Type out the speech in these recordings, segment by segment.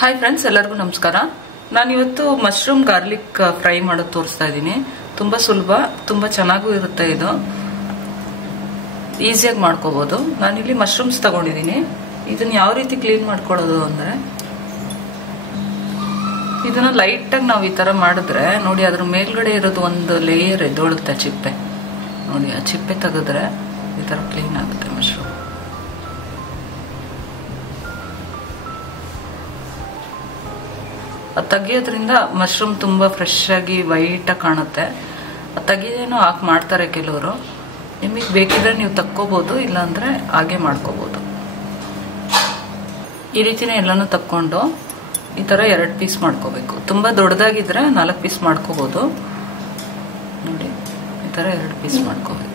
Hi friends, ಎಲ್ಲರಿಗೂ ನಮಸ್ಕಾರ. ನಾನಿವತ್ತು ಮಶ್ರೂಮ್ ಗಾರ್ಲಿಕ್ ಫ್ರೈ ಮಾಡೋದು ತೋರಿಸ್ತಾ ಇದ್ದೀನಿ. ತುಂಬಾ ಸುಲಭ, ತುಂಬಾ ಚೆನ್ನಾಗೂ ಇರುತ್ತೆ. ಇದು ಈಸಿಯಾಗಿ ಮಾಡ್ಕೋಬಹುದು. ನಾನಿಲ್ಲಿ ಮಶ್ರೂಮ್ಸ್ ತಗೊಂಡಿದ್ದೀನಿ. ಇದನ್ನ ಯಾವ ರೀತಿ ಕ್ಲೀನ್ ಮಾಡ್ಕೊಳ್ಳೋದು ಅಂದ್ರೆ, ಇದನ್ನ ಲೈಟ್ ಆಗಿ ನಾವು ಈ ತರ ಮಾಡಿದ್ರೆ ನೋಡಿ, ಅದ್ರ ಮೇಲ್ಗಡೆ ಇರೋದು ಒಂದು ಲೇಯರ್ ಎದ್ದೊಳುತ್ತೆ, ಚಿಪ್ಪೆ. ನೋಡಿ, ಆ ಚಿಪ್ಪೆ ತೆಗೆದ್ರೆ ಈ ತರ ಕ್ಲೀನ್ ಆಗುತ್ತೆ ಮಶ್ರೂಮ್. ಅದು ತೆಗಿಯೋದ್ರಿಂದ ಮಶ್ರೂಮ್ ತುಂಬಾ ಫ್ರೆಶ್ ಆಗಿ ವೈಟ್ ಆಗಿ ಕಾಣುತ್ತೆ. ಅದು ತೆಗಿದೇನೋ ಹಾಕಿ ಮಾಡ್ತಾರೆ ಕೆಲವರು. ನಿಮಗೆ ಬೇಕಿದ್ರೆ ನೀವು ತಕ್ಕೋಬಹುದು, ಇಲ್ಲಾಂದ್ರೆ ಹಾಗೆ ಮಾಡ್ಕೋಬಹುದು. ಈ ರೀತಿನೇ ಎಲ್ಲಾನು ತಕ್ಕೊಂಡು ಈ ತರ 2 ಪೀಸ್ ಮಾಡ್ಕೋಬೇಕು. ತುಂಬಾ ದೊಡ್ಡದಾಗಿದ್ರೆ 4 ಪೀಸ್ ಮಾಡ್ಕೋಬಹುದು. ನೋಡಿ, ಈ ತರ 2 ಪೀಸ್ ಮಾಡ್ಕೋಬೇಕು.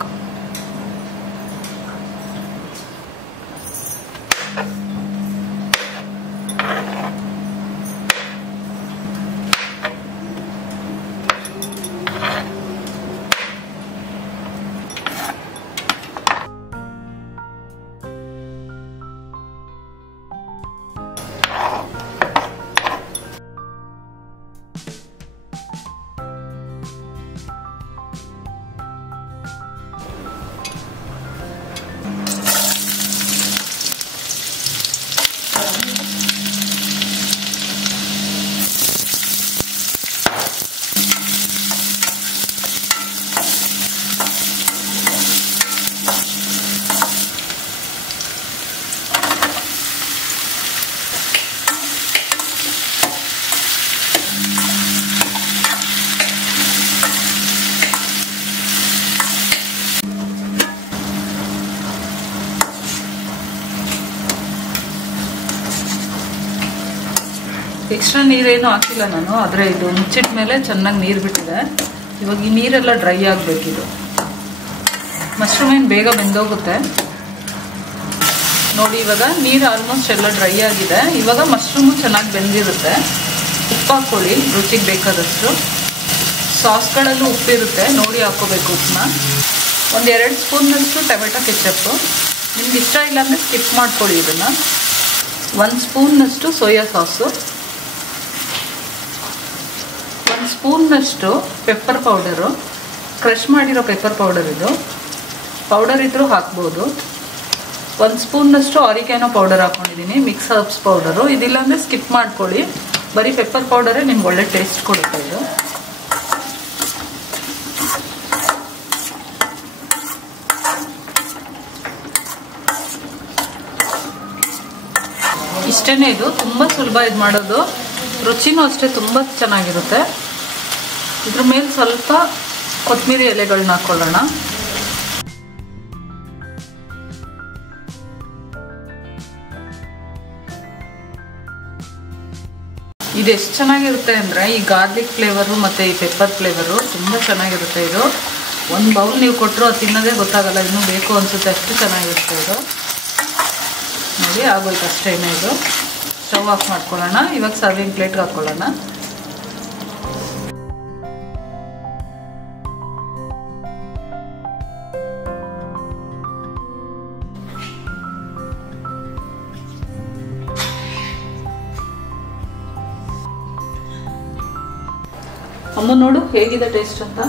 ಎಕ್ಸ್ಟ್ರಾ ನೀರೇನು ಹಾಕಿಲ್ಲ ನಾನು, ಆದರೆ ಇದು ಮುಚ್ಚಿದ ಮೇಲೆ ಚೆನ್ನಾಗಿ ನೀರು ಬಿಟ್ಟಿದೆ. ಇವಾಗ ಈ ನೀರೆಲ್ಲ ಡ್ರೈ ಆಗಬೇಕಿದು. ಮಶ್ರೂಮ್ ಏನು ಬೇಗ ಬೆಂದೋಗುತ್ತೆ. ನೋಡಿ, ಇವಾಗ ನೀರು ಆಲ್ಮೋಸ್ಟ್ ಎಲ್ಲ ಡ್ರೈ ಆಗಿದೆ. ಇವಾಗ ಮಶ್ರೂಮು ಚೆನ್ನಾಗಿ ಬೆಂದಿರುತ್ತೆ. ಉಪ್ಪು ಹಾಕ್ಕೊಳ್ಳಿ, ರುಚಿಗೆ ಬೇಕಾದಷ್ಟು. ಸಾಸ್ಗಳಲ್ಲೂ ಉಪ್ಪಿರುತ್ತೆ, ನೋಡಿ ಹಾಕೋಬೇಕು ಉಪ್ಪನ್ನ. ಒಂದು 2 ಸ್ಪೂನ್ನಷ್ಟು ಟೊಮೆಟೊ ಕೆಚಪ್ಪು. ನಿಮ್ಗೆ ಇಷ್ಟ ಇಲ್ಲ ಅಂದರೆ ಸ್ಕಿಪ್ ಮಾಡ್ಕೊಳ್ಳಿ ಇದನ್ನು. 1 ಸ್ಪೂನ್ನಷ್ಟು ಸೋಯಾ ಸಾಸು, 1 ಸ್ಪೂನ್ನಷ್ಟು ಪೆಪ್ಪರ್ ಪೌಡರು, ಕ್ರಷ್ ಮಾಡಿರೋ ಪೆಪ್ಪರ್ ಪೌಡರ್. ಇದು ಪೌಡರ್ ಇದ್ರೂ ಹಾಕ್ಬೋದು. 1 ಸ್ಪೂನ್ನಷ್ಟು ಆರಿಗ್ಯಾನೋ ಪೌಡರ್ ಹಾಕೊಂಡಿದ್ದೀನಿ, ಮಿಕ್ಸ್ ಹರ್ಬ್ಸ್ ಪೌಡರು. ಇದಿಲ್ಲ ಅಂದರೆ ಸ್ಕಿಪ್ ಮಾಡ್ಕೊಳ್ಳಿ. ಬರೀ ಪೆಪ್ಪರ್ ಪೌಡರೇ ನಿಮ್ಗೆ ಒಳ್ಳೆ ಟೇಸ್ಟ್ ಕೊಡುತ್ತೆ ಇದು. ಇಷ್ಟೇನೆ, ಇದು ತುಂಬ ಸುಲಭ ಇದು ಮಾಡೋದು. ರುಚಿನೂ ಅಷ್ಟೇ ತುಂಬ ಚೆನ್ನಾಗಿರುತ್ತೆ. ಇದ್ರ ಮೇಲೆ ಸ್ವಲ್ಪ ಕೊತ್ತಂಬರಿ ಎಲೆಗಳನ್ನ ಹಾಕೊಳ್ಳೋಣ. ಇದು ಎಷ್ಟು ಚೆನ್ನಾಗಿರುತ್ತೆ ಅಂದರೆ, ಈ ಗಾರ್ಲಿಕ್ ಫ್ಲೇವರು ಮತ್ತು ಈ ಪೆಪ್ಪರ್ ಫ್ಲೇವರು ತುಂಬ ಚೆನ್ನಾಗಿರುತ್ತೆ. ಇದು ಒಂದು ಬೌಲ್ ನೀವು ಕೊಟ್ಟರು ಅದು ತಿನ್ನೋದೇ ಗೊತ್ತಾಗಲ್ಲ, ಇನ್ನೂ ಬೇಕು ಅನಿಸುತ್ತೆ, ಅಷ್ಟು ಚೆನ್ನಾಗಿರುತ್ತೆ ಇದು. ನೋಡಿ, ಆಗೋಯ್ತು ಅಷ್ಟೇನೆ. ಇದು ಸ್ಟವ್ ಆಫ್ ಮಾಡ್ಕೊಳ್ಳೋಣ. ಇವಾಗ ಸರ್ವಿಂಗ್ ಪ್ಲೇಟ್ಗೆ ಹಾಕ್ಕೊಳ್ಳೋಣ. ಅಮ್ಮ ನೋಡು ಹೇಗಿದೆ ಟೇಸ್ಟ್ ಅಂತ.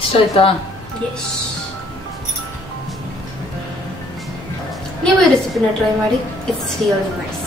ಇಷ್ಟ ಆಯ್ತಾ? ನೀವು ಈ ರೆಸಿಪಿನ ಟ್ರೈ ಮಾಡಿ. It's really nice.